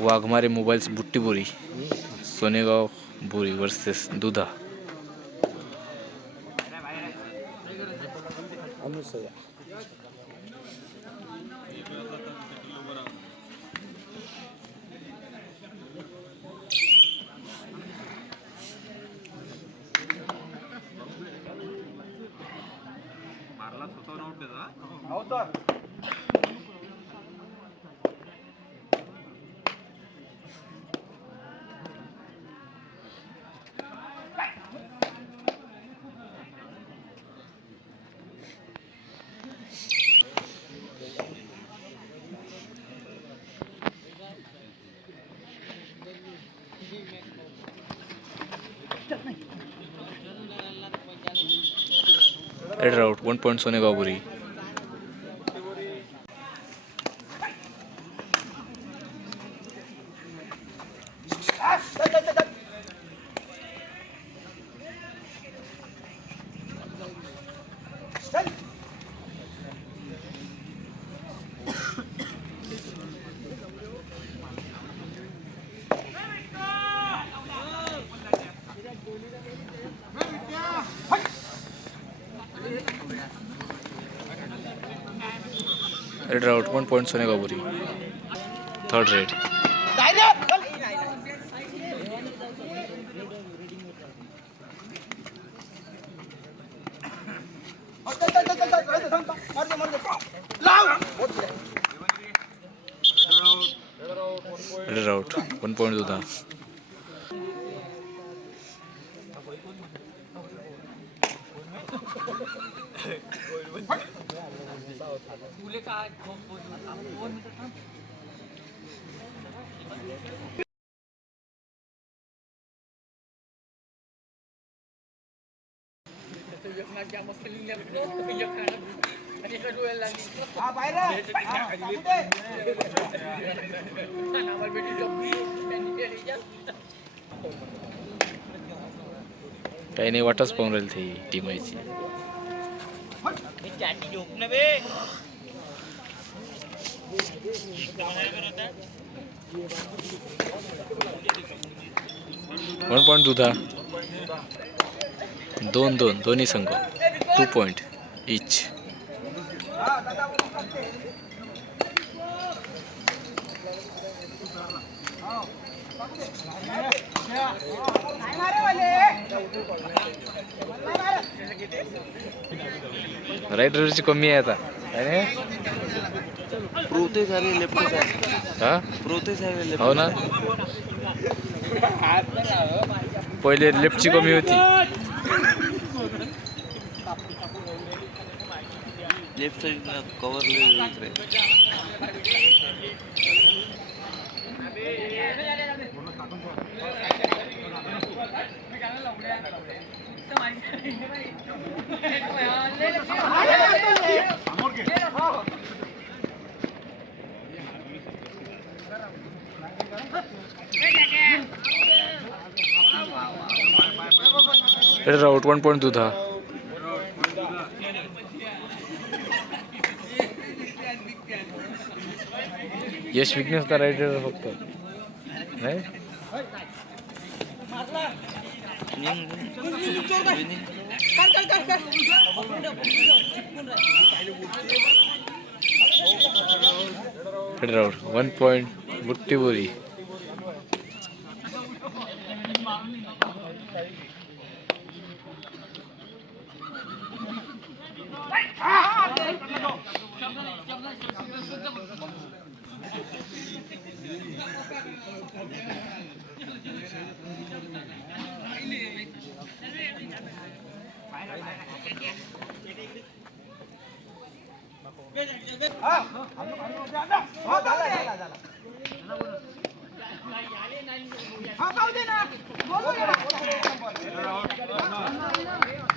Waghmare mobiles Butibori Sonegaon Bori versus Dudha. Raid out 1 point Sonegaon Bori. Raid out 1 point Sonegaon Bori. Third raid. Raid out 1 point Dudha. काही नाही वाटच पाहून राहील ती टीम याची. वन पॉइंट दुधा. 2-2 दोन्ही संघ 2 पॉइंट इच. रायडरची कमी आहे आता. हो ना, पहिले लेफ्टची कमी होती. Left side cover red out 1 point दुधा. यश विकनेस का रायडर फक्त नाही. Red out 1 point Butibori.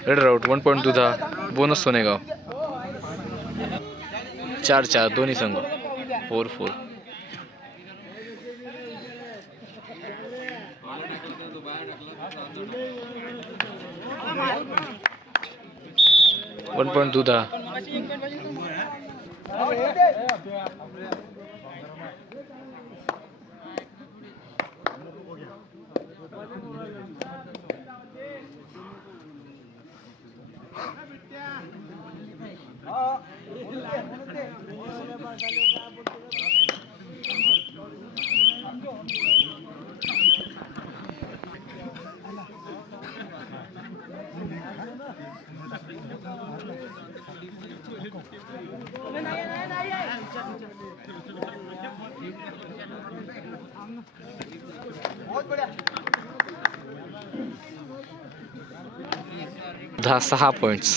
Red out 1 point दुधा. बोनस सोनेगाव. 4-4 दोन्ही संघ 4-4. वन पॉइंट दुधा. दुधा 6 पॉईंट्स,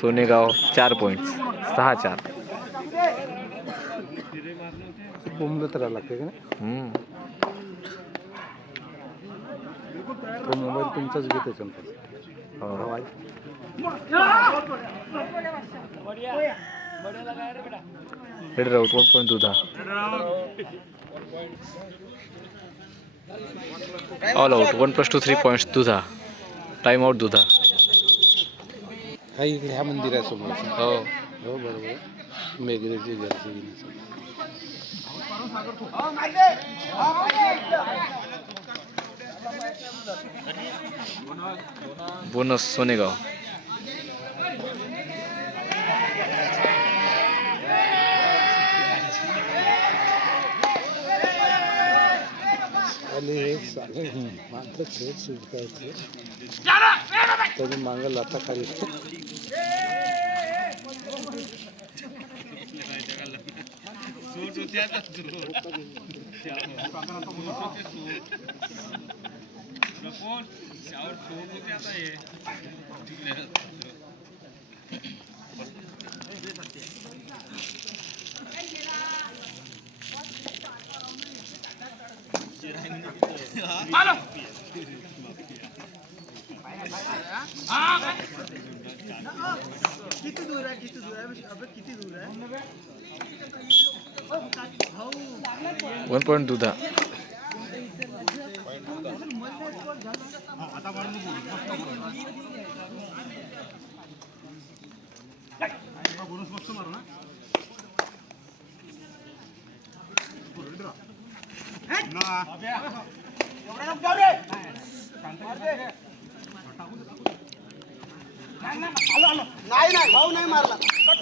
सोनेगाव 4 पॉईंट्स, 6-4. बोंबलं तर लागते का नाही? तो मोबाईल तुमचाच घेते हेडर आउट 1 पॉईंट दुधा. ऑल आउट 1+2 3 पॉईंट्स दुधा. टाइम आउट दुधा. काही इकडे ह्या मंदिर आहे समोर. हो हो बरोबर. मेघरेची घरची बोनस सोनेगाव. मागं खेळ सुटायचं तरी मागं लाता खाली. किती दूर आहे किती दूर आहे 1 पॉईंट दुधा. नाही भाऊ नाही मारला. कट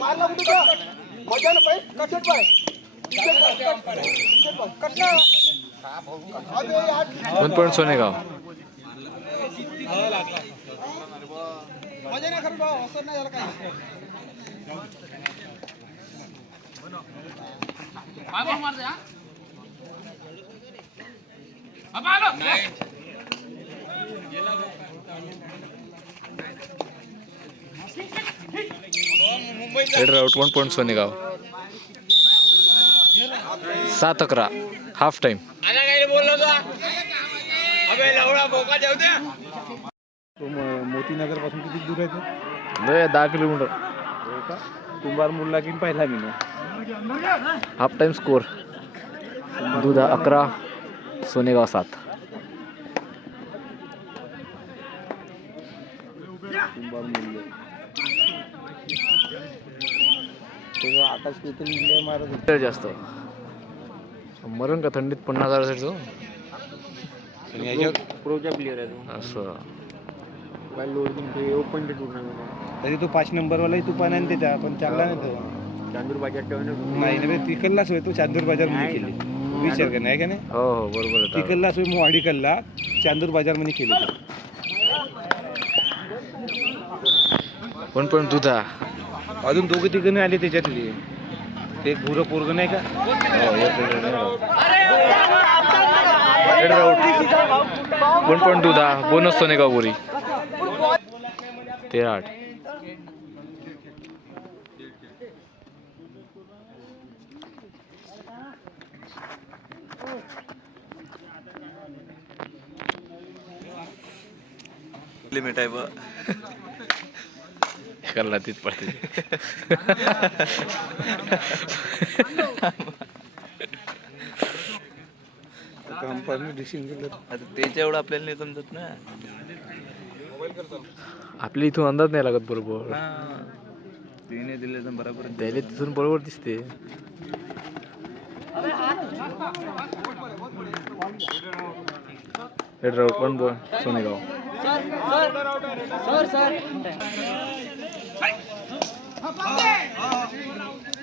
मारला कुठे मजानं पाय कट पाय 1 पॉईंट सोनेगाव. मजा नाही खरं भाऊ असं नाही झालं काही. Header out 1 point Sonegaon. 7-11 half time. Motinagar पासून किती दूर आहे ते? 10 किलोमीटर. हो का? कुंभार मुल्ला की पाहिला मी ना. हाफ टाइम स्कोर दुधा 11 सोनेगाव 7. कुंभार मुल्ले आकाश पेटून इंडिया मारत होते. जास्त मरण का थंडीत 50,000 साठी तो आणि याच्यावर प्रोचा प्लेअर आहे तो. असं लोडिंग ओपन टुर्नामेंट तरी तो 5 नंबरवालाही तू पाण्याने त्याचा पण चांगला नाही तो. चांदूर बाजार नाही ना तिकडलाच होय तो. चांदूर बाजार मध्ये केली विचार का नाही का नाही. हो हो बरोबर आहे. तिकडलाच होय मोहाडी कल्ला चांदूर बाजार मध्ये केली. 1 पॉईंट दुधा. अजून दोघे तिघं आले त्याच्यातले. ते एक भुरं पोरग नाही का. हेडर आउट 1 पॉईंट दुधा. बोनस सोनेगाव बोरी 13-8. लिमिट आहे बा. करला तीच पडते. आता त्याच्या एवढं आपल्याला नाही समजत ना. आपल्या इथून अंदाज नाही लागत बरोबर. तिने दिले तर बरोबर. त्याला तिथून बरोबर दिसते. Header out 1 point Sonegaon.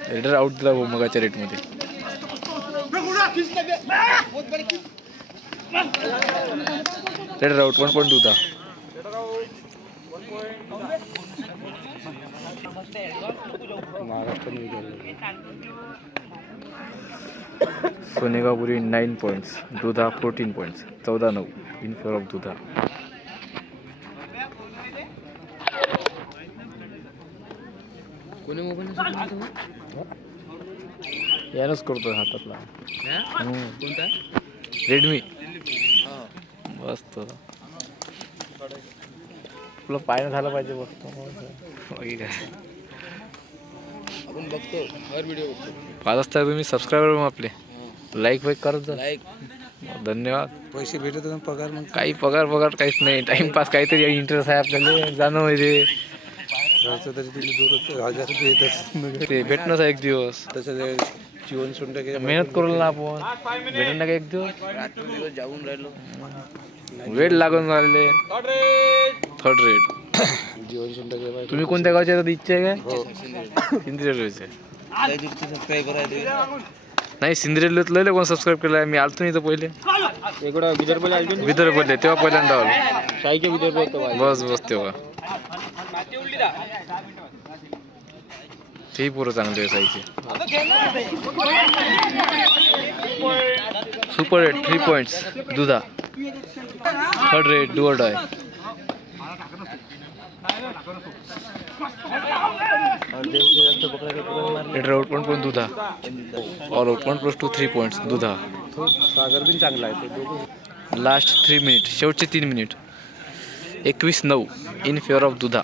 Header out दिला भाऊ मगाच्या रेटमध्ये. हेडर आउट 1 पॉईंट दुधा. महाराष्ट्र आणि विदर्भ. सोनेगावपुरी 9 पॉईंट्स, दुधा 14 पॉईंट्स, 14-9 इन फेवर ऑफ दुधा. कोणी मोबाईल यानच करतो हातातला. कोणता रेडमी मस्त. तुला पायनं झालं पाहिजे बघतो. बाकी काय आपण बघतो हर व्हिडिओ बघतो. पाच वाजता तुम्ही सबस्क्रायबर मग आपले लाईक वाईक करत जा. लाईक धन्यवाद. पैसे भेटत ना पगार मग काही पगार काहीच नाही. टाइमपास काहीतरी इंटरेस्ट आहे आपल्याला जाणं म्हणजे घरचं तरी तिला दूरच हजार येतच ते भेटणंच आहे एक दिवस. तसं जीवन सोडून टाके मेहनत करू ना आपण, भेटेन ना का एक दिवस. रात्री जाऊन राहिलो. वेळ लागून राहिले. Third rate. जीवन सोडून टाके. तुम्ही कोणत्या गावचे आता इच्छा आहे काय? हो सिंधुदुर्गचे. लय दूरचे सबस्क्रायबर आहे ते. नाही सिंधुदुर्गला लय कोण सबस्क्राईब केलं. मी आलतो नाही तर पहिले इकडं विदर्भला आलो विदर्भले तेव्हा पहिल्यांदा आलो. साईच्या विदर्भ होतो बस तेव्हा ते पोरं चांगले असायचे. सुपर 8 3 पॉईंट्स दुधा. Third rate do or die. Raider out पण दुधा. ऑल आउट 1+2 3 पॉईंट्स दुधा. सागर पण चांगला आहे ते दोघं. लास्ट 3 मिनिट, शेवटचे 3 मिनिट. 21-9 इन फेवर ऑफ दुधा.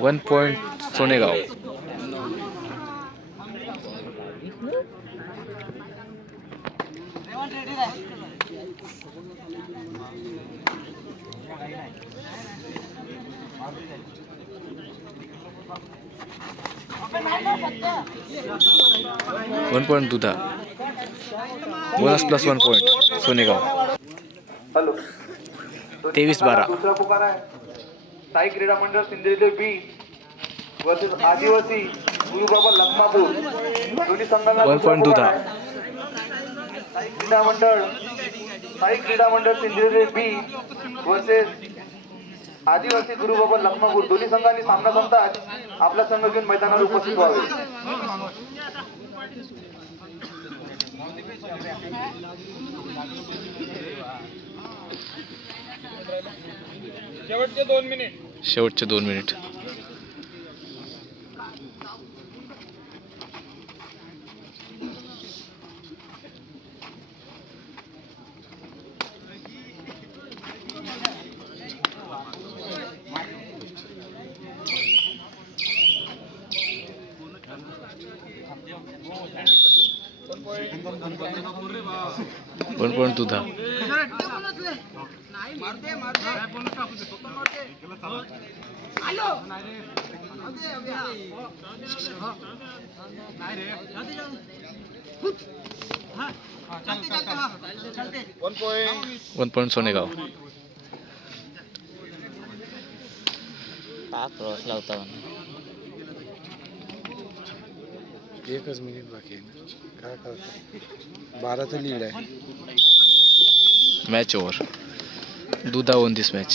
1 पॉईंट सोनेगाव. वन पॉईंट दुधा. Bonus +1 point Sonegaon. 23-12. दुसरा पुकार आहे साई क्रीडा मंडळ सिंधुदुर्ग बी वर्सेस आदिवासी गुरुबाबा लखमापूर. दोन्ही संघांना 1 पॉईंट दुधा. साई क्रीडा मंडळ सिंधुदुर्ग बी वर्सेस आदिवासी गुरुबाबा लखमापूर. दोन्ही संघांनी सामना संपताच आपला संघ घेऊन मैदानावर उपस्थित व्हावे. शेवटचे 2 मिनिट. वन पॉईंट दुधा. One point Sonegaon. क्रॉस लावता एकच मिनिट बाकी आहे ना. काय करतो 12चं लीड आहे. Match over. दुधा won this match.